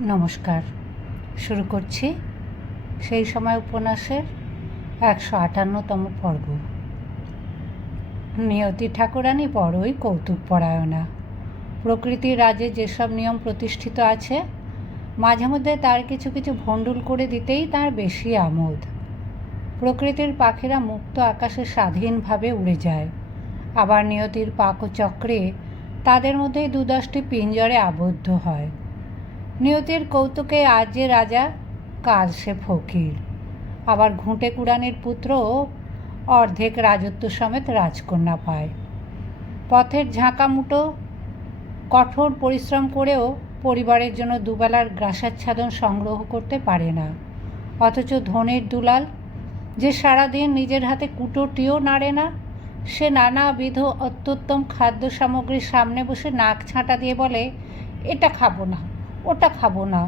নমস্কার। শুরু করছি সেই সময় উপন্যাসের একশো আটান্নতম পর্ব। নিয়তি ঠাকুরানী বড়ই কৌতুক পরায়ণা প্রকৃতির রাজে যেসব নিয়ম প্রতিষ্ঠিত আছে, মাঝে মধ্যে তার কিছু কিছু ভণ্ডুল করে দিতেই তার বেশি আমোদ। প্রকৃতির পাখিরা মুক্ত আকাশে স্বাধীনভাবে উড়ে যায়। আবার নিয়তির পাকচক্রে তাদের মধ্যেই দু দশটি পিঞ্জরে আবদ্ধ হয়। নিয়তির কৌতুকে আজ যে রাজা, কাল সে ফকির। আবার ঘুঁটে কুড়ানির পুত্র অর্ধেক রাজত্ব সমেত রাজকন্যা পায়। পথের ঝাঁকামুটো কঠোর পরিশ্রম করেও পরিবারের জন্য দুবেলার গ্রাসাচ্ছাদন সংগ্রহ করতে পারে না। অথচ ধনের দুলাল, যে সারাদিন নিজের হাতে কুটোটিও নাড়ে না, সে নানাবিধ অত্যুত্তম খাদ্য সামগ্রীর সামনে বসে নাক ছাঁটা দিয়ে বলে, এটা খাব না। ওটা খাব না।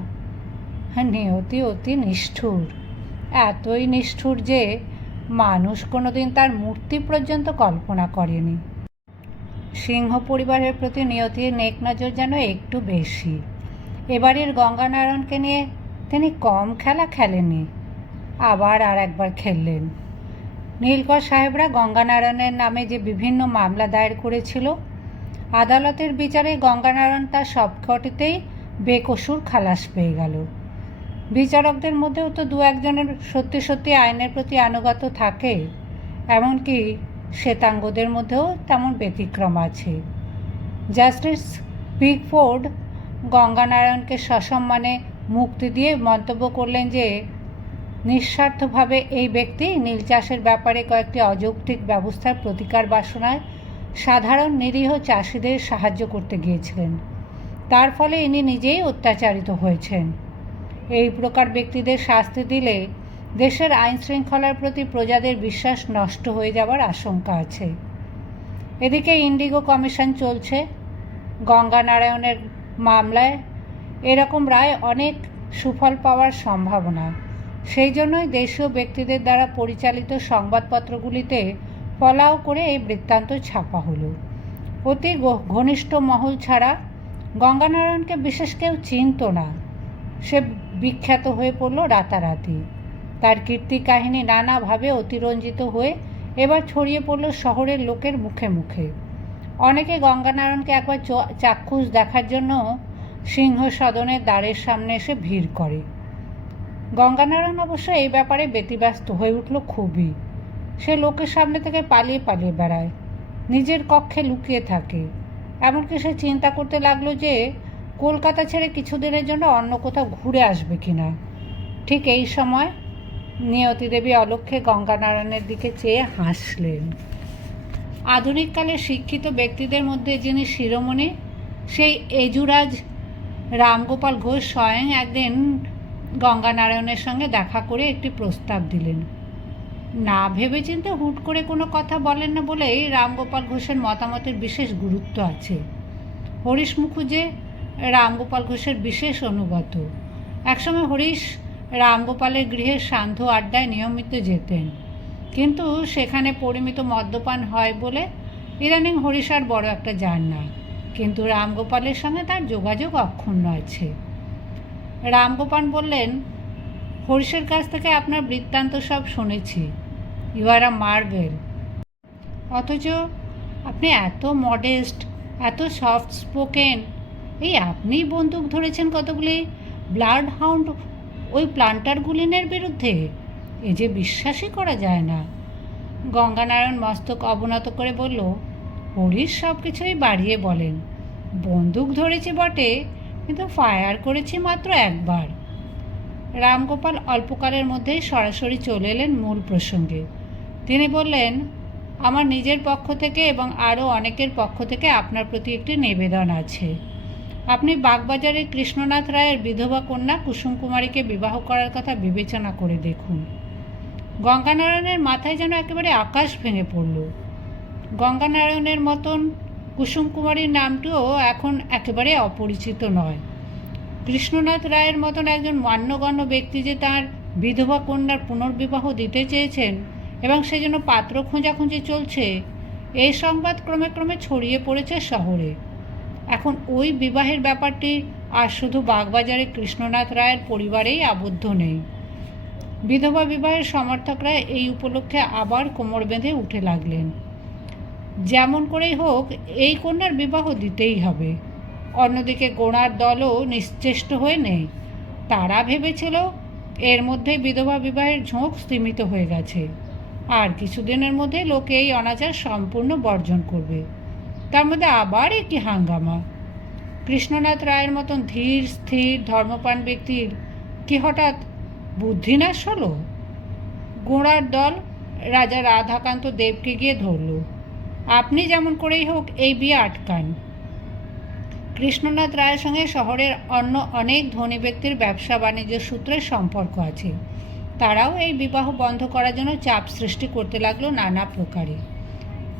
হ্যাঁ নিয়তি অতি নিষ্ঠুর। এতই নিষ্ঠুর যে মানুষ কোনোদিন তার মূর্তি পর্যন্ত কল্পনা করেনি। সিংহ পরিবারের প্রতি নিয়তির নেক নজর যেন একটু বেশি। এবারের গঙ্গানারায়ণকে নিয়ে তিনি কম খেলা খেলেনি আবার আর একবার খেললেন। নীলকর সাহেবরা গঙ্গানারায়ণের নামে যে বিভিন্ন মামলা দায়ের করেছিল, আদালতের বিচারে গঙ্গানারায়ণ তার সবকটিতেই বেকসুর খালাস পেয়ে গেল। বিচারকদের মধ্যেও তো দু একজনের সত্যি সত্যি আইনের প্রতি আনুগত থাকে, এমনকি শ্বেতাঙ্গদের মধ্যেও তেমন ব্যতিক্রম আছে। জাস্টিস পিকফোর্ড গঙ্গানারায়ণকে সসম্মানে মুক্তি দিয়ে মন্তব্য করলেন যে, নিঃস্বার্থভাবে এই ব্যক্তি নীল চাষের ব্যাপারে কয়েকটি অযৌক্তিক ব্যবস্থার প্রতিকার বাসনায় সাধারণ নিরীহ চাষিদের সাহায্য করতে গিয়েছিলেন। তার ফলে ইনি নিজেই অত্যাচারিত হয়েছেন। এই প্রকার ব্যক্তিদের শাস্তি দিলে দেশের আইন শৃঙ্খলার প্রতি প্রজাদের বিশ্বাস নষ্ট হয়ে যাওয়ার আশঙ্কা আছে। এদিকে ইন্ডিগো কমিশন চলছে। গঙ্গানারায়ণের মামলায় এরকম রায় অনেক সুফল পাওয়ার সম্ভাবনা। সেই জন্যই দেশীয় ব্যক্তিদের দ্বারা পরিচালিত সংবাদপত্রগুলিতে ফলাও করে এই বৃত্তান্ত ছাপা হলো। অতি ঘনিষ্ঠ মহল ছাড়া গঙ্গানারায়ণকে বিশেষ কেউ চিনত না। সে বিখ্যাত হয়ে পড়ল রাতারাতি। তার কীর্তি কাহিনী নানাভাবে অতিরঞ্জিত হয়ে এবার ছড়িয়ে পড়ল শহরের লোকের মুখে মুখে। অনেকে গঙ্গানারায়ণকে একবার চাক্ষুষ দেখার জন্য সিংহ সদনের দ্বারের সামনে এসে ভিড় করে। গঙ্গানারায়ণ অবশ্য এই ব্যাপারে ব্যতিব্যস্ত হয়ে উঠল খুবই। সে লোকের সামনে থেকে পালিয়ে পালিয়ে বেড়ায়। নিজের কক্ষে লুকিয়ে থাকে। এমনকি সে চিন্তা করতে লাগল যে কলকাতা ছেড়ে কিছুদিনের জন্য অন্য কোথাও ঘুরে আসবে কিনা। ঠিক এই সময় নিয়তি দেবী অলক্ষে গঙ্গানারায়ণের দিকে চেয়ে হাসলেন। আধুনিককালে শিক্ষিত ব্যক্তিদের মধ্যে যিনি শিরোমণি, সেই এজুরাজ রামগোপাল ঘোষ স্বয়ং একদিন গঙ্গানারায়ণের সঙ্গে দেখা করে একটি প্রস্তাব দিলেন। না ভেবেচিন্তে হুট করে কোনো কথা বলেন না বলেই রামগোপাল ঘোষের মতামতের বিশেষ গুরুত্ব আছে। হরিশ মুখুজে রামগোপাল ঘোষের বিশেষ অনুগত। একসময় হরিশ রামগোপালের গৃহের সান্ধ্য আড্ডায় নিয়মিত যেতেন। কিন্তু সেখানে পরিমিত মদ্যপান হয় বলে ইদানিং হরিশ আর বড় একটা যান না। কিন্তু রামগোপালের সঙ্গে তার যোগাযোগ অক্ষুণ্ণ আছে। রামগোপাল বললেন, হরিশের কাছ থেকে আপনার বৃত্তান্ত সব শুনেছি। ইউ আর আ মার্ভেল অথচ আপনি এত মডেস্ট এত সফট স্পোকেন এই আপনিই বন্দুক ধরেছেন কতগুলি? ব্লাড হাউন্ড ওই প্লান্টারগুলিনের বিরুদ্ধে? এ যে বিশ্বাসই করা যায় না। গঙ্গানারায়ণ মস্তক অবনত করে বলল, হরিশ সব কিছুই বাড়িয়ে বলেন। বন্দুক ধরেছি বটে, কিন্তু ফায়ার করেছি মাত্র একবার। রামগোপাল অল্পকালের মধ্যেই সরাসরি চলে এলেন মূল প্রসঙ্গে। তিনি বললেন, আমার নিজের পক্ষ থেকে এবং আরও অনেকের পক্ষ থেকে আপনার প্রতি একটি নিবেদন আছে। আপনি বাগবাজারে কৃষ্ণনাথ রায়ের বিধবা কন্যা কুসুম কুমারীকে বিবাহ করার কথা বিবেচনা করে দেখুন। গঙ্গানারায়ণের মাথায় যেন একেবারে আকাশ ভেঙে পড়ল। গঙ্গানারায়ণের মতন কুসুম কুমারীর নামটিও এখন একেবারে অপরিচিত নয়। কৃষ্ণনাথ রায়ের মতন একজন মান্যগণ্য ব্যক্তি যে তার বিধবা কন্যার পুনর্বিবাহ দিতে চেয়েছেন এবং সেজন্য পাত্র খোঁজাখুঁজি চলছে। এই সংবাদ ক্রমে ক্রমে ছড়িয়ে পড়েছে শহরে। এখন ওই বিবাহের ব্যাপারটি আর শুধু বাগবাজারে কৃষ্ণনাথ রায়ের পরিবারেই আবদ্ধ নেই। বিধবা বিবাহের সমর্থকরা এই উপলক্ষে আবার কোমর বেঁধে উঠে লাগলেন। যেমন করেই হোক, এই কন্যার বিবাহ দিতেই হবে। অন্যদিকে গোড়ার দলও নিশ্চেষ্ট হয়ে নেই। তারা ভেবেছিল এর মধ্যে বিধবা বিবাহের ঝোঁক স্তীমিত হয়ে গেছে। আর কিছুদিনের মধ্যে লোকে এই অনাচার সম্পূর্ণ বর্জন করবে। তার মধ্যে আবার একটি হাঙ্গামা। কৃষ্ণনাথ রায়ের মতন ধীর, স্থির ধর্মপান ব্যক্তির কি হঠাৎ বুদ্ধিনাশ হলো? গোড়ার দল রাজা রাধাকান্ত দেবকে গিয়ে ধরল। আপনি যেমন করেই হোক এই বিয়ে আটকান। কৃষ্ণনাথ রায়ের সঙ্গে শহরের অন্য অনেক ধনী ব্যক্তির ব্যবসা বাণিজ্য সূত্রে সম্পর্ক আছে। তারাও এই বিবাহ বন্ধ করার জন্য চাপ সৃষ্টি করতে লাগল নানা প্রকারে।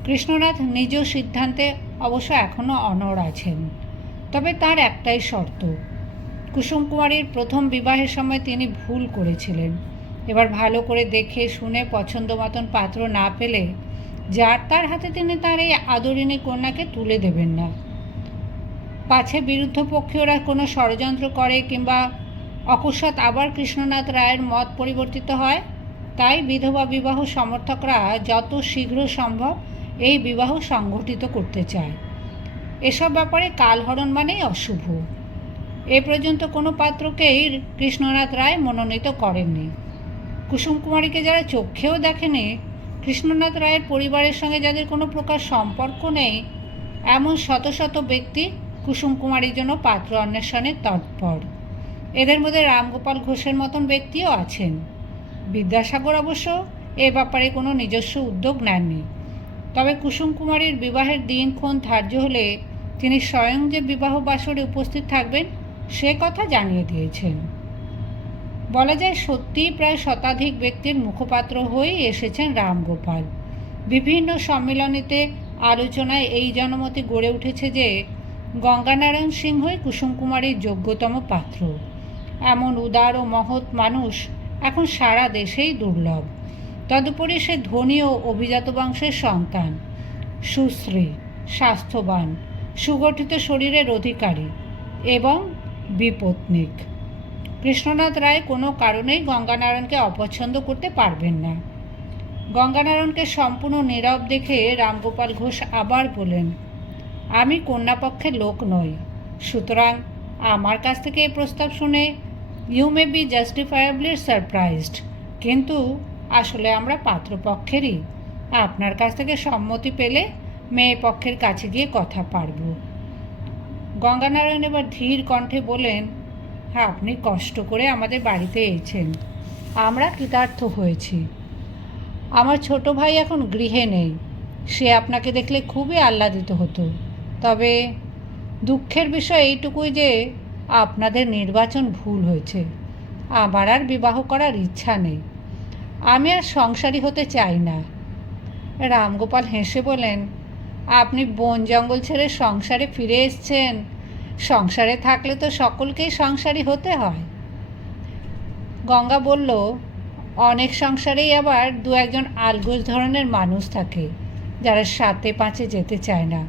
কৃষ্ণনাথ নিজ সিদ্ধান্তে অবশ্য এখনও অনড় আছেন। তবে তার একটাই শর্ত, কুসুম কুমারীর প্রথম বিবাহের সময় তিনি ভুল করেছিলেন। এবার ভালো করে দেখে শুনে পছন্দ মতন পাত্র না পেলে যার তার হাতে তিনি তার এই আদরিণী কন্যাকে তুলে দেবেন না। পাছে বিরুদ্ধ পক্ষীয়রা কোনো ষড়যন্ত্র করে কিংবা অকস্মাৎ আবার কৃষ্ণনাথ রায়ের মত পরিবর্তিত হয়। তাই বিধবা বিবাহ সমর্থকরা যত শীঘ্র সম্ভব এই বিবাহ সংগঠিত করতে চায়। এসব ব্যাপারে কালহরণ মানেই অশুভ। এ পর্যন্ত কোনো পাত্রকেই কৃষ্ণনাথ রায় মনোনীত করেননি। কুসুম কুমারীকে যারা চোখেও দেখেনি, কৃষ্ণনাথ রায়ের পরিবারের সঙ্গে যাদের কোনো প্রকার সম্পর্ক নেই, এমন শত শত ব্যক্তি কুসুম কুমারীর জন্য পাত্র অন্বেষণে তৎপর। এদের মধ্যে রামগোপাল ঘোষের মতন ব্যক্তিও আছেন। বিদ্যাসাগর অবশ্য এ ব্যাপারে কোনো নিজস্ব উদ্যোগ নেননি। তবে কুসুম কুমারীর বিবাহের দিনক্ষণ ধার্য হলে তিনি স্বয়ং যে বিবাহ বাসরে উপস্থিত থাকবেন, সে কথা জানিয়ে দিয়েছেন। বলা যায় সত্যিই প্রায় শতাধিক ব্যক্তির মুখপাত্র হয়েই এসেছেন রামগোপাল। বিভিন্ন সম্মেলনীতে আলোচনায় এই জনমতে গড়ে উঠেছে যে গঙ্গানারায়ণ সিংহই কুসুম কুমারীর যোগ্যতম পাত্র। এমন উদার ও মহৎ মানুষ এখন সারা দেশেই দুর্লভ। তদুপরি সে ধনী ও অভিজাত বংশের সন্তান, সুশ্রী, স্বাস্থ্যবান, সুগঠিত শরীরের অধিকারী এবং বিপত্নিক। কৃষ্ণনাথ রায় কোনো কারণেই গঙ্গানারায়ণকে অপছন্দ করতে পারবেন না। গঙ্গানারায়ণকে সম্পূর্ণ নীরব দেখে রামগোপাল ঘোষ আবার বলেন, আমি কন্যাপক্ষের লোক নই, সুতরাং আমার কাছ থেকে এই প্রস্তাব শুনে you may be justifiably surprised কিন্তু আসলে আমরা পাত্রপক্ষেরই। আপনার কাছ থেকে সম্মতি পেলে মেয়ে পক্ষের কাছে গিয়ে কথা পারব। গঙ্গানারায়ণ এবার ধীর কণ্ঠে বলেন হ্যাঁ আপনি কষ্ট করে আমাদের বাড়িতে এসেছেন। আমরা কৃতার্থ হয়েছি। আমার ছোট ভাই এখন গৃহে নেই। সে আপনাকে দেখলে খুবই আহ্লাদিত হতো। তবে দুঃখের বিষয় এইটুকুই যে আপনাদের নির্বাচন ভুল হয়েছে। আমার আর বিবাহ করার ইচ্ছা নেই। আমি আর সংসারী হতে চাই না। রামগোপাল হেসে বলেন, আপনি বন জঙ্গল ছেড়ে সংসারে ফিরে এসছেন। সংসারে থাকলে তো সকলকেই সংসারী হতে হয়। গঙ্গা বলল, অনেক সংসারেই আবার দু একজন আলগোজ ধরনের মানুষ থাকে, যারা সাথে পাঁচে যেতে চায় না।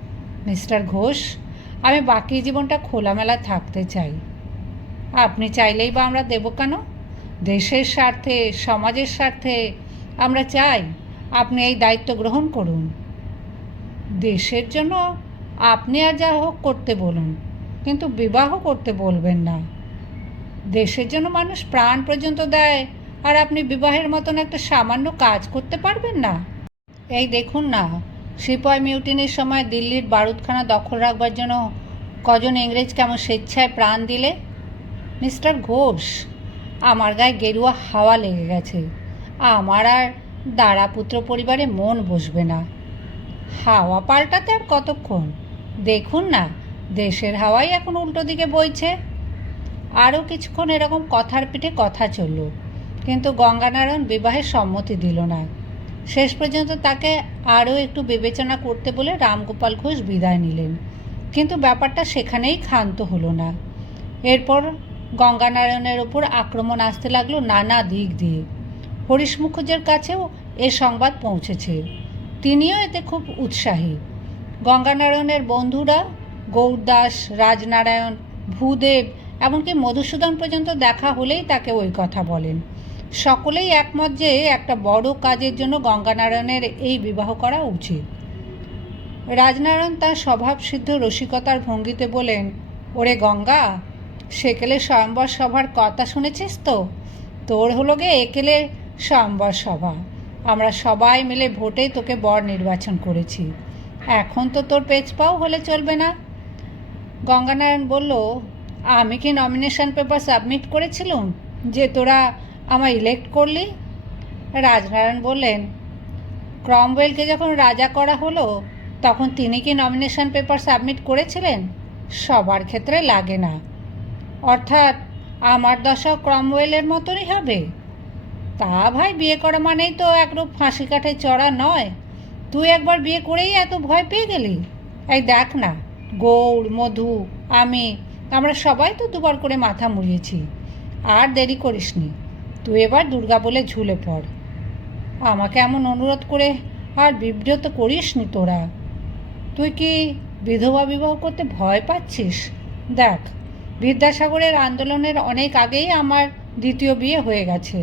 মিস্টার ঘোষ আমি বাকি জীবনটা খোলামেলা থাকতে চাই। আপনি চাইলেই বা আমরা দেবো কেন? দেশের স্বার্থে, সমাজের স্বার্থে আমরা চাই আপনি এই দায়িত্ব গ্রহণ করুন। দেশের জন্য আপনি আর যা হোক করতে বলুন, কিন্তু বিবাহ করতে বলবেন না। দেশের জন্য মানুষ প্রাণ পর্যন্ত দেয় আর আপনি বিবাহের মতন একটা সামান্য কাজ করতে পারবেন না। এই দেখুন না সিপাই মিউটিনির সময় দিল্লির বারুদখানা দখল রাখবার জন্য কজন ইংরেজ কেমন স্বেচ্ছায় প্রাণ দিলে? মিস্টার ঘোষ, আমার গায়ে গেরুয়া হাওয়া লেগে গেছে। আমার আর দাঁড়াপুত্র পরিবারে মন বসবে না। হাওয়া পাল্টাতে আর কতক্ষণ? দেখুন না, দেশের হাওয়াই এখন উল্টো দিকে বইছে। আরও কিছুক্ষণ এরকম কথার পিঠে কথা চলল, কিন্তু গঙ্গানারায়ণ বিবাহের সম্মতি দিল না। শেষ পর্যন্ত তাকে আরও একটু বিবেচনা করতে বলে রামগোপাল ঘোষ বিদায় নিলেন। কিন্তু ব্যাপারটা সেখানেই ক্ষান্ত হলো না। এরপর গঙ্গানারায়ণের ওপর আক্রমণ আসতে লাগল নানা দিক দিয়ে। হরিশ মুখুজ্জের কাছেও এ সংবাদ পৌঁছেছে। তিনিও এতে খুব উৎসাহী। গঙ্গানারায়ণের বন্ধুরা গৌরদাস রাজনারায়ণ, ভূদেব, এমনকি মধুসূদন পর্যন্ত দেখা হলেই তাকে ওই কথা বলেন। সকলেই একমত যে একটা বড় কাজের জন্য গঙ্গানারায়ণের এই বিবাহ করা উচিত। রাজনারায়ণ তার স্বভাবসিদ্ধ রসিকতার ভঙ্গিতে বলেন, ওরে গঙ্গা, সেকেলে স্বয়ম্বর সভার কথা শুনেছিস তো? তোর হলো গে একেলে স্বয়ম্বর সভা। আমরা সবাই মিলে ভোটে তোকে বর নির্বাচন করেছি। এখন তো তোর পেজ পাও হলে চলবে না। গঙ্গানারায়ণ বলল, আমি কি নমিনেশন পেপার সাবমিট করেছিলাম? যে তোরা আমায় ইলেক্ট করলি? রাজনারায়ণ বললেন, ক্রমওয়েলকে যখন রাজা করা হলো, তখন তিনি কি নমিনেশন পেপার সাবমিট করেছিলেন? সবার ক্ষেত্রে লাগে না। অর্থাৎ আমার দশা ক্রমওয়েলের মতনই হবে। তা ভাই, বিয়ে করা মানেই তো একরূপ ফাঁসি কাঠে চড়া নয়। তুই একবার বিয়ে করেই এত ভয় পেয়ে গেলি? এই দেখ না, গৌড়, মধু, আমি, আমরা সবাই তো দুবার করে মাথা মুড়িয়েছি। আর দেরি করিসনি। তুই এবার দুর্গা বলে ঝুলে পড়। আমাকে এমন অনুরোধ করে আর বিব্রত করিসনি তোরা। তুই কি বিধবা বিবাহ করতে ভয় পাচ্ছিস? দেখ, বিদ্যাসাগরের আন্দোলনের অনেক আগেই আমার দ্বিতীয় বিয়ে হয়ে গেছে।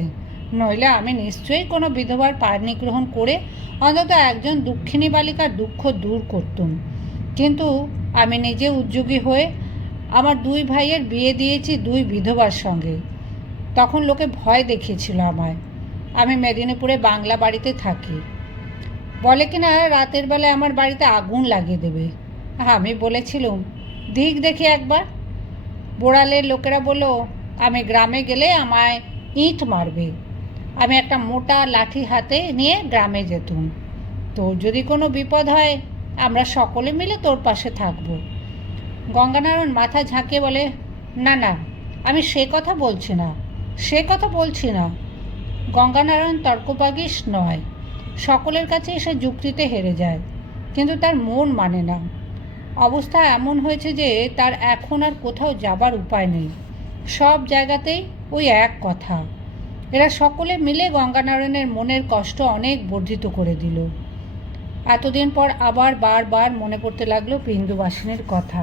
নইলে আমি নিশ্চয়ই কোনো বিধবার পারণি গ্রহণ করে অন্তত একজন দুঃখিনী বালিকার দুঃখ দূর করতুম। কিন্তু আমি নিজে উদ্যোগী হয়ে আমার দুই ভাইয়ের বিয়ে দিয়েছি দুই বিধবার সঙ্গে। তখন লোকে ভয় দেখিয়েছিল আমায়। আমি মেদিনীপুরে বাংলা বাড়িতে থাকি। বলে কি না রাতের বেলায় আমার বাড়িতে আগুন লাগিয়ে দেবে। আমি বলেছিলুম, দিক দেখি একবার। বোড়ালের লোকেরা বলল, আমি গ্রামে গেলে আমায় ইঁট মারবে। আমি একটা মোটা লাঠি হাতে নিয়ে গ্রামে যেতুম। তো যদি কোনো বিপদ হয়, আমরা সকলে মিলে তোর পাশে থাকব। গঙ্গানারায়ণ মাথা ঝাঁকিয়ে বলে, না না, আমি সে কথা বলছি না। সে কথা বলছি না। গঙ্গানারায়ণ তর্কবাগিস নয়। সকলের কাছে এসে যুক্তিতে হেরে যায়, কিন্তু তার মন মানে না। অবস্থা এমন হয়েছে যে তার এখন আর কোথাও যাবার উপায় নেই। সব জায়গাতেই ওই এক কথা। এরা সকলে মিলে গঙ্গানারায়ণের মনের কষ্ট অনেক বর্ধিত করে দিল। এতদিন পর আবার বারবার মনে পড়তে লাগল বিন্দুবাসিনীর কথা।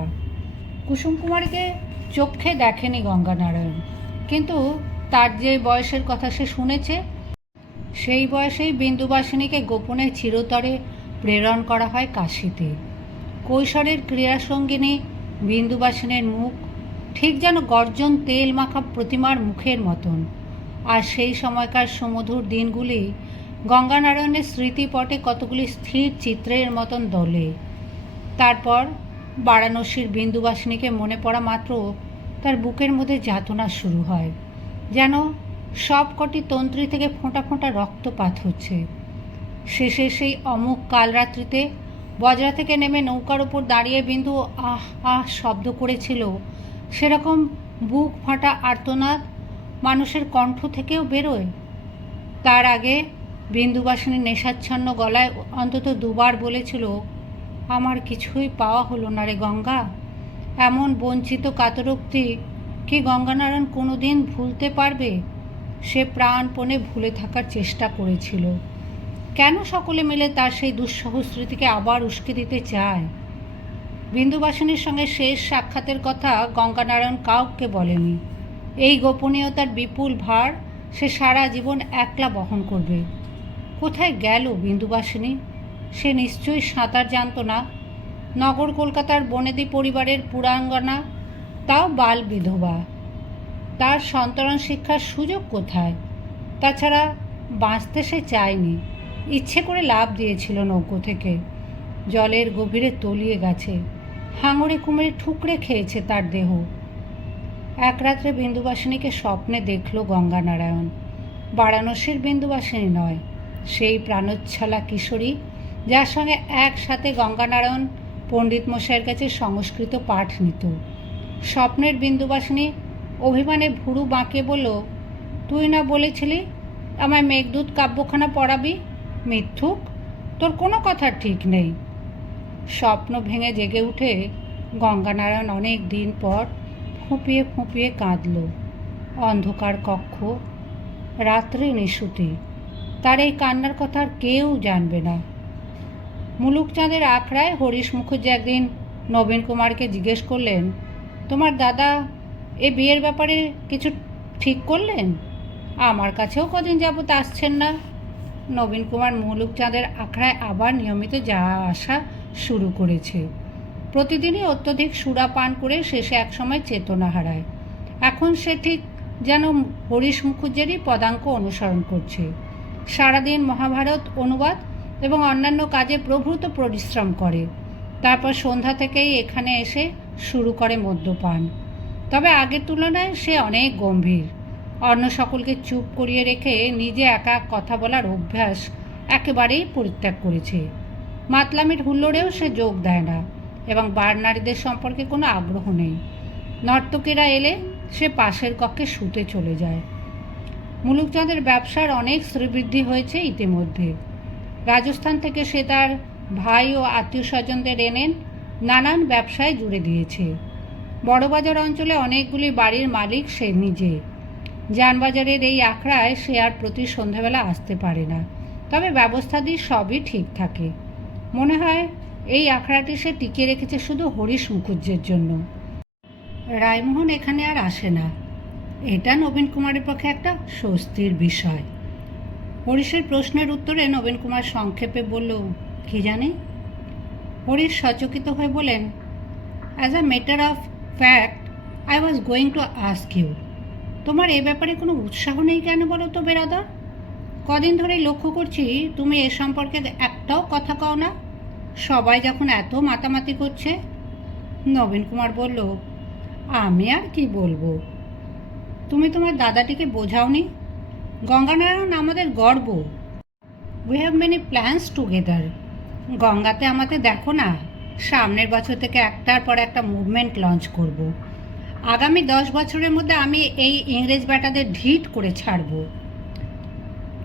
কুসুম কুমারীকে চোখে দেখেনি গঙ্গানারায়ণ, কিন্তু তার যে বয়সের কথা সে শুনেছে, সেই বয়সেই বিন্দুবাসিনীকে গোপনে চিরতরে প্রেরণ করা হয় কাশিতে। কৈশোরের ক্রীড়াসঙ্গিনী বিন্দুবাসিনীর মুখ ঠিক যেন গর্জন তেল মাখা প্রতিমার মুখের মতন। আর সেই সময়কার সমধুর দিনগুলি গঙ্গানারায়ণের স্মৃতিপটে কতগুলি স্থির চিত্রের মতন দলে। তারপর বারাণসীর বিন্দুবাসিনীকে মনে পড়া মাত্র তার বুকের মধ্যে যাতনা শুরু হয়। যেন কটি তন্ত্রী থেকে ফোঁটা ফোঁটা রক্তপাত হচ্ছে। শেষে সেই অমুক কালরাত্রিতে বজরা থেকে নেমে নৌকার উপর দাঁড়িয়ে বিন্দু আহ আহ শব্দ করেছিল। সেরকম বুক ফাটা আর্তনাদ মানুষের কণ্ঠ থেকেও বেরোয়। তার আগে বিন্দুবাসিনী নেশাচ্ছন্ন গলায় অন্তত দুবার বলেছিল, আমার কিছুই পাওয়া হলো না রে গঙ্গা। এমন বঞ্চিত কাতরোক্তি কি গঙ্গানারায়ণ কোনো দিন ভুলতে পারবে? সে প্রাণপণে ভুলে থাকার চেষ্টা করেছিল। কেন সকলে মিলে তার সেই দুঃসহ স্মৃতিকে আবার উস্কে দিতে চায়? বিন্দুবাসিনীর সঙ্গে শেষ সাক্ষাতের কথা গঙ্গানারায়ণ কাউকে বলেনি। এই গোপনীয়তার বিপুল ভার সে সারা জীবন একলা বহন করবে। কোথায় গেল বিন্দুবাসিনী? সে নিশ্চয়ই সাঁতার জানত না। নগর কলকাতার বনেদি পরিবারের পুরাঙ্গনা তাও বাল বিধবা। তার সন্তরণ শিক্ষার সুযোগ কোথায়? তাছাড়া বাঁচতে সে চায়নি। ইচ্ছে করে লাভ দিয়েছিল নৌকো থেকে। জলের গভীরে তলিয়ে গেছে। হাঙড়ে কুমিরে ঠুকরে খেয়েছে তার দেহ। এক রাত্রে বিন্দুবাসিনীকে স্বপ্নে দেখল গঙ্গানারায়ণ। বারাণসীর বিন্দুবাসিনী নয়, সেই প্রাণোচ্ছলা কিশোরী যার সঙ্গে একসাথে গঙ্গানারায়ণ পণ্ডিত মশাইয়ের কাছে সংস্কৃত পাঠ নিত। স্বপ্নের বিন্দুবাসিনী অভিমানে ভুরু বাঁকে বলল, তুই না বলেছিলি আমায় মেঘদূত কাব্যখানা পড়াবি? মিথ্যুক, তোর কোনো কথা ঠিক নেই। স্বপ্ন ভেঙে জেগে উঠে গঙ্গানারায়ণ অনেক দিন পর ফুঁপিয়ে ফুঁপিয়ে কাঁদল। অন্ধকার কক্ষ, রাত্রে নিশুতি, তার এই কান্নার কথা আর কেউ জানবে না। মুলুকচাঁদের আখড়ায় হরিশ মুখুজ্জি একদিন নবীন কুমারকে জিজ্ঞেস করলেন তোমার দাদা এ বিয়ের ব্যাপারে কিছু ঠিক করলেন? আমার কাছেও কদিন যাবত আসছেন না। নবীন কুমার মৌলুকচাঁদের আখড়ায় আবার নিয়মিত যাওয়া আসা শুরু করেছে। প্রতিদিনই অত্যধিক সুরা পান করে শেষে একসময় চেতনা হারায়। এখন সে ঠিক যেন হরিশ মুখুজ্জেরই পদাঙ্ক অনুসরণ করছে। সারাদিন মহাভারত অনুবাদ এবং অন্যান্য কাজে প্রভূত পরিশ্রম করে। তারপর সন্ধ্যা থেকেই এখানে এসে শুরু করে মদ্যপান। তবে আগের তুলনায় সে অনেক গম্ভীর। অন্য সকলকে চুপ করিয়ে রেখে নিজে একা কথা বলার অভ্যাস একেবারেই পরিত্যাগ করেছে। মাতলামির হুল্লোড়েও সে যোগ দেয় না এবং বার নারীদের সম্পর্কে কোনো আগ্রহ নেই। নর্তকীরা এলে সে পাশের কক্ষে শুতে চলে যায়। মুলুকচাঁদের ব্যবসার অনেক শ্রীবৃদ্ধি হয়েছে ইতিমধ্যে। রাজস্থান থেকে সে তার ভাই ও আত্মীয় স্বজনদের এনেন নানান ব্যবসায় জুড়ে দিয়েছে। বড়বাজার অঞ্চলে অনেকগুলি বাড়ির মালিক সে নিজে। যানবাজারের এই আখড়ায় সে আর প্রতি সন্ধ্যাবেলা আসতে পারে না। তবে ব্যবস্থা দিয়ে সবই ঠিক থাকে। মনে হয় এই আখড়াটি সে টিকিয়ে রেখেছে শুধু হরিশ মুখুজ্জের জন্য। রায়মোহন এখানে আর আসে না। এটা নবীন কুমারের পক্ষে একটা স্বস্তির বিষয়। হরিশের প্রশ্নের উত্তরে নবীন কুমার সংক্ষেপে বলল, কি জানে? হরিশ সচকিত হয়ে বলেন as a matter of fact I was going to ask you তোমার এ ব্যাপারে কোনো উৎসাহ নেই কেন বলো তো বেরাদর কদিন ধরেই লক্ষ্য করছি তুমি এ সম্পর্কে একটাও কথা কও না। সবাই যখন এত মাতামাতি করছে, নবীন কুমার বলল, আমি আর কি বলব? তুমি তোমার দাদাটিকে বোঝাওনি? গঙ্গানারায়ণ আমাদের গর্ব। We have many plans together গঙ্গাতে আমাদের দেখো না, সামনের বছর থেকে একটার পর একটা মুভমেন্ট লঞ্চ করব। আগামী দশ বছরের মধ্যে আমি এই ইংরেজ ব্যাটাদের ঢিট করে ছাড়ব।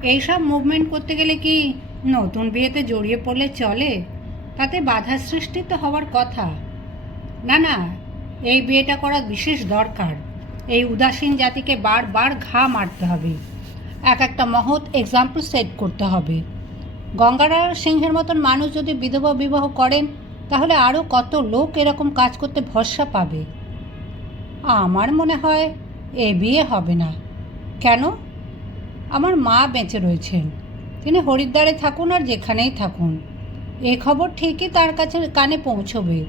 এইসব মুভমেন্ট করতে গেলে কি নতুন বিয়েতে জড়িয়ে পড়লে চলে? তাতে বাধা সৃষ্টি তো হওয়ার কথা। না না, এই বিয়েটা করা বিশেষ দরকার। এই উদাসীন জাতিকে বারবার ঘা মারতে হবে। এক একটা মহৎ এক্সাম্পল সেট করতে হবে। গঙ্গারায় সিংহের মতন মানুষ যদি বিধবা বিবাহ করেন, তাহলে আরও কত লোক এরকম কাজ করতে ভরসা পাবে? আমার মনে হয় এ বিয়ে হবে না। কেন? আমার মা বেঁচে রয়েছেন। তিনি হরিদ্বারে থাকুন আর যেখানেই থাকুন। এ খবর ঠিকই তার কাছে কানে পৌঁছবে।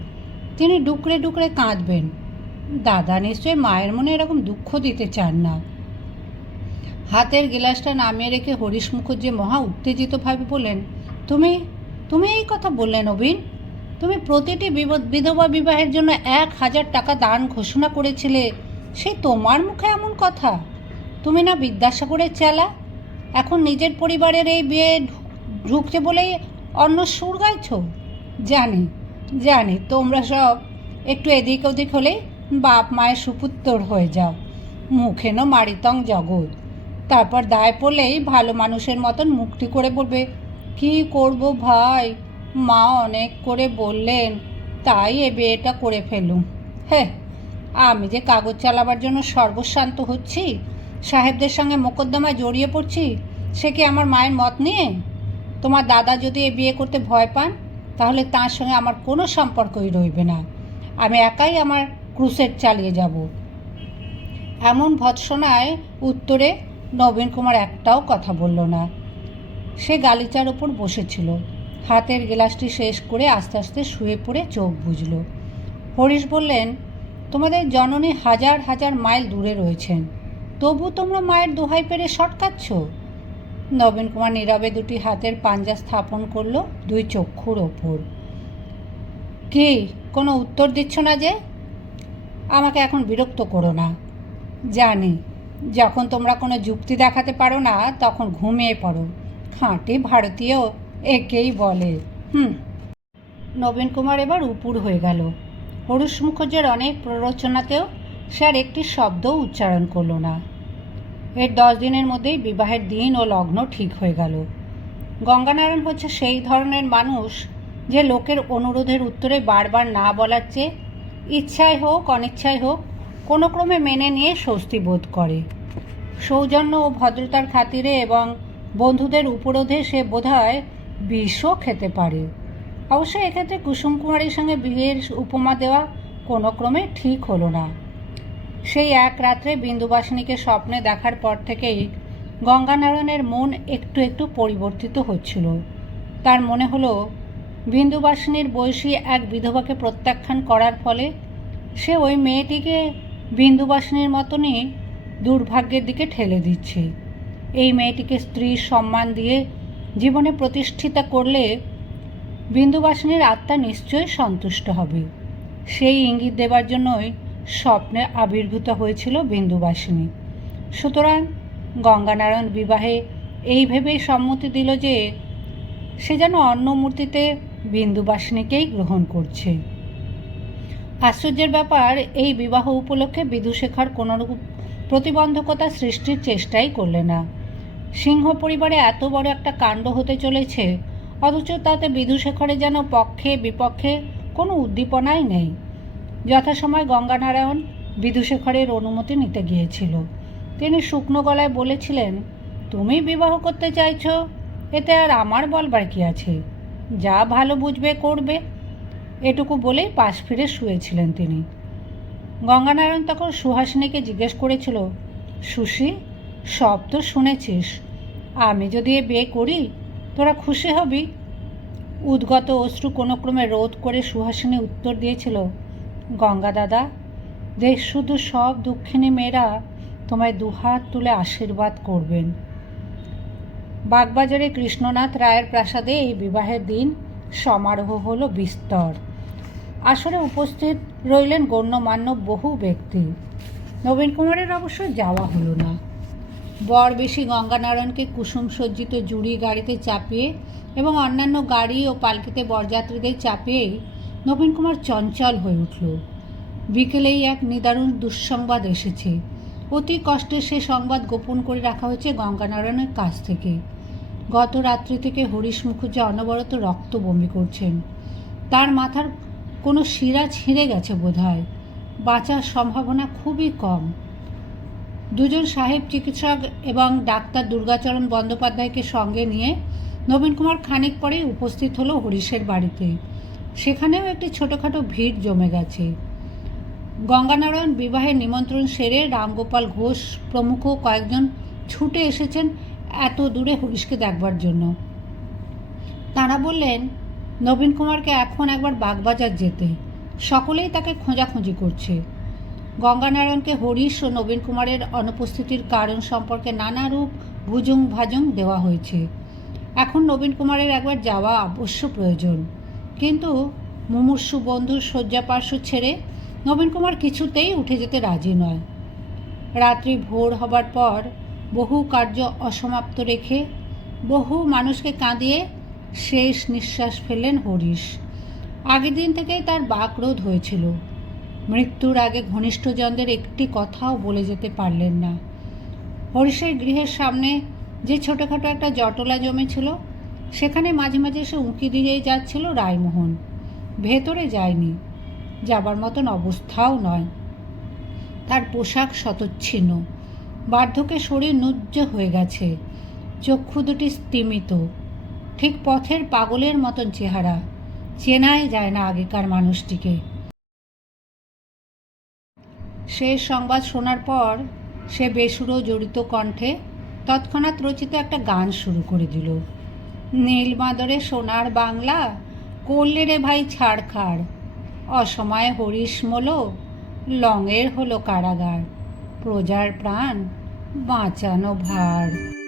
তিনি ডুকরে ডুকরে কাঁদবেন। দাদা নিশ্চয়ই মায়ের মনে এরকম দুঃখ দিতে চান না। হাতের গিলাসটা নামিয়ে রেখে হরিশ মুখুজ্জি মহা উত্তেজিতভাবে বললেন, তুমি তুমি এই কথা বললে নবীন? তুমি প্রতিটি বিধবা বিবাহের জন্য এক হাজার টাকা দান ঘোষণা করেছিলে। সে তোমার মুখে এমন কথা? তুমি না বিদ্যাসাগরের চেলা? এখন নিজের পরিবারের এই বিয়ে ঢুকছে বলেই অন্য সুর গাইছ? জানি জানি, তোমরা সব একটু এদিক ওদিক হলেই বাপ মায়ের সুপুত্তর হয়ে যাও। মুখেন মারিতং জগৎ। তারপর দায় পড়লেই ভালো মানুষের মতন মুক্তি করে বলবে, কি করব ভাই? মা অনেক করে বললেন, তাই এ বিয়েটা করে ফেলুম হ্যাঁ আমি যে কাগজ চালাবার জন্য সর্বশান্ত হচ্ছি, সাহেবদের সঙ্গে মোকদ্দমায় জড়িয়ে পড়ছি, সে কি আমার মায়ের মত নিয়ে? তোমার দাদা যদি এ বিয়ে করতে ভয় পান, তাহলে তার সঙ্গে আমার কোনো সম্পর্কই রইবে না। আমি একাই আমার ক্রুসেট চালিয়ে যাব। এমন ভৎসনায় উত্তরে নবীন কুমার একটাও কথা বলল না। সে গালিচার ওপর বসেছিল। হাতের গ্লাসটি শেষ করে আস্তে আস্তে শুয়ে পড়ে চোখ বুঝল হরিশ বললেন, তোমাদের জননী হাজার হাজার মাইল দূরে রয়েছেন। তবু তোমরা মায়ের দোহাই পেরে শটকাচ্ছ? নবীন কুমার নীরবে দুটি হাতের পাঞ্জা স্থাপন করল দুই চক্ষুর ওপর। কি, কোনো উত্তর দিচ্ছ না যে? আমাকে এখন বিরক্ত করো না। জানি যখন তোমরা কোনো যুক্তি দেখাতে পারো না, তখন ঘুমিয়ে পড়ো। খাঁটি ভারতীয় একেই বলে। হুম। নবীন কুমার এবার উপুর হয়ে গেল। হরুষ মুখর্জের অনেক প্ররোচনাতেও সে আর একটি শব্দও উচ্চারণ করল না। এর দশ দিনের মধ্যেই বিবাহের দিন ও লগ্ন ঠিক হয়ে গেল। গঙ্গানারায়ণ হচ্ছে সেই ধরনের মানুষ যে লোকের অনুরোধের উত্তরে বারবার না বলার চেয়ে ইচ্ছায় হোক, অনিচ্ছায় হোক কোনো ক্রমে মেনে নিয়ে স্বস্তি বোধ করে। সৌজন্য ও ভদ্রতার খাতিরে এবং বন্ধুদের উপরোধে সে বোধহয় বিষও খেতে পারে। অবশ্য এক্ষেত্রে কুসুম কুমারীর সঙ্গে বিয়ের উপমা দেওয়া কোনো ক্রমে ঠিক হলো না। সেই এক রাত্রে বিন্দুবাসিনীকে স্বপ্নে দেখার পর থেকেই গঙ্গানারায়ণের মন একটু একটু পরিবর্তিত হচ্ছিল। তার মনে হলো, বিন্দুবাসিনীর বয়সী এক বিধবাকে প্রত্যাখ্যান করার ফলে সে ওই মেয়েটিকে বিন্দুবাসিনীর মতনই দুর্ভাগ্যের দিকে ঠেলে দিচ্ছে। এই মেয়েটিকে স্ত্রীর সম্মান দিয়ে জীবনে প্রতিষ্ঠিতা করলে বিন্দুবাসিনীর আত্মা নিশ্চয়ই সন্তুষ্ট হবে। সেই ইঙ্গিত দেবার জন্যই স্বপ্নে আবির্ভূত হয়েছিল বিন্দুবাসিনী সুতরাং গঙ্গানারায়ণ বিবাহে এই ভেবেই সম্মতি দিল যে সে যেন অন্য মূর্তিতে বিন্দুবাসিনীকেই গ্রহণ করছে। আশ্চর্যের ব্যাপার, এই বিবাহ উপলক্ষে বিদুশেখর কোনোরূপ প্রতিবন্ধকতা সৃষ্টির চেষ্টাই করলে না। সিংহ পরিবারে এত বড় একটা কাণ্ড হতে চলেছে, অথচ তাতে বিদুশেখরে যেন পক্ষে বিপক্ষে কোনো উদ্দীপনাই নেই। যথাসময় গঙ্গানারায়ণ বিদুশেখরের অনুমতি নিতে গিয়েছিল। তিনি শুকনো গলায় বলেছিলেন, তুমি বিবাহ করতে চাইছ? এতে আর আমার বলবার কি আছে? যা ভালো বুঝবে, করবে। এটুকু বলেই পাশ ফিরে শুয়েছিলেন তিনি। গঙ্গানারায়ণ তখন সুহাসিনীকে জিজ্ঞেস করেছিল, সুশি, সব তো শুনেছিস। আমি যদি এ বিয়ে করি, তোরা খুশি হবি? উদ্গত অশ্রু কোনো ক্রমে রোধ করে সুহাসিনী উত্তর দিয়েছিল, গঙ্গা দাদা, দেশ শুধু সব দুঃখিনী মেয়েরা তোমায় দুহাত তুলে আশীর্বাদ করবেন। বাগবাজারে কৃষ্ণনাথ রায়ের প্রাসাদে এই বিবাহের দিন সমারোহ হলো বিস্তর। আসরে উপস্থিত রইলেন গণ্যমান্য বহু ব্যক্তি। নবীন কুমারের অবশ্য যাওয়া হলো না। বর বেশি গঙ্গানারায়ণকে কুসুম সজ্জিত জুড়ি গাড়িতে চাপিয়ে এবং অন্যান্য গাড়ি ও পালকিতে বরযাত্রীদের চাপিয়েই নবীন কুমার চঞ্চল হয়ে উঠল। বিকেলেই এক নিদারুণ দুঃসংবাদ এসেছে। অতি কষ্টে সে সংবাদ গোপন করে রাখা হয়েছে গঙ্গানারায়ণের কাছ থেকে। গত রাত্রি থেকে হরিশ মুখুজ্জে অনবরত রক্ত বমি করছেন। তার মাথার কোনো শিরা ছিঁড়ে গেছে বোধহয়। বাঁচার সম্ভাবনা খুবই কম। দুজন সাহেব চিকিৎসক এবং ডাক্তার দুর্গাচরণ বন্দ্যোপাধ্যায়কে সঙ্গে নিয়ে নবীন কুমার খানিক পরেই উপস্থিত হলো হরিশের বাড়িতে। সেখানেও একটি ছোটোখাটো ভিড় জমে গেছে। গঙ্গানারায়ণ বিবাহের নিমন্ত্রণ সেরে রামগোপাল ঘোষ প্রমুখ কয়েকজন ছুটে এসেছেন এত দূরে হরিশকে দেখবার জন্য। তারা বললেন নবীন কুমারকে এখন একবার বাগবাজার যেতে। সকলেই তাকে খোঁজাখুঁজি করছে। গঙ্গানারায়ণকে হরিশ ও নবীন কুমারের অনুপস্থিতির কারণ সম্পর্কে নানা রূপ ভুজুং ভাজুং দেওয়া হয়েছে। এখন নবীন কুমারের একবার যাওয়া অবশ্য প্রয়োজন। কিন্তু মুমূর্ষু বন্ধুর শয্যা পার্শ্ব ছেড়ে নবীন কুমার কিছুতেই উঠে যেতে রাজি নয়। রাত্রি ভোর হবার পর বহু কার্য অসমাপ্ত রেখে বহু মানুষকে কাঁদিয়ে শেষ নিঃশ্বাস ফেললেন হরিশ। আগের দিন থেকেই তার বাকরোধ হয়েছিল। মৃত্যুর আগে ঘনিষ্ঠজনদের একটি কথাও বলে যেতে পারলেন না। হরিশের গৃহের সামনে যে ছোটোখাটো একটা জটলা জমেছিল, সেখানে মাঝে মাঝে সে উঁকি দিয়েই যাচ্ছিল রায়মোহন। ভেতরে যায়নি, যাবার মতন অবস্থাও নয়। তার পোশাক শতচ্ছিন্ন বার্ধক্যে শরীর নুজ্জ হয়ে গেছে, চক্ষু দুটি স্তিমিত ঠিক পথের পাগলের মতন চেহারা। চেনাই যায় না আগেকার মানুষটিকে। শেষ সংবাদ শোনার পর সে বেসুরো জড়িত কণ্ঠে তৎক্ষণাৎ রচিত একটা গান শুরু করে দিল। নীল মাদরে সোনার বাংলা, করলে রে ভাই ছাড়খাড়। অসময়ে হরিশ মোলো, লঙের হলো কারাগার। প্রজার প্রাণ বাঁচানো ভার।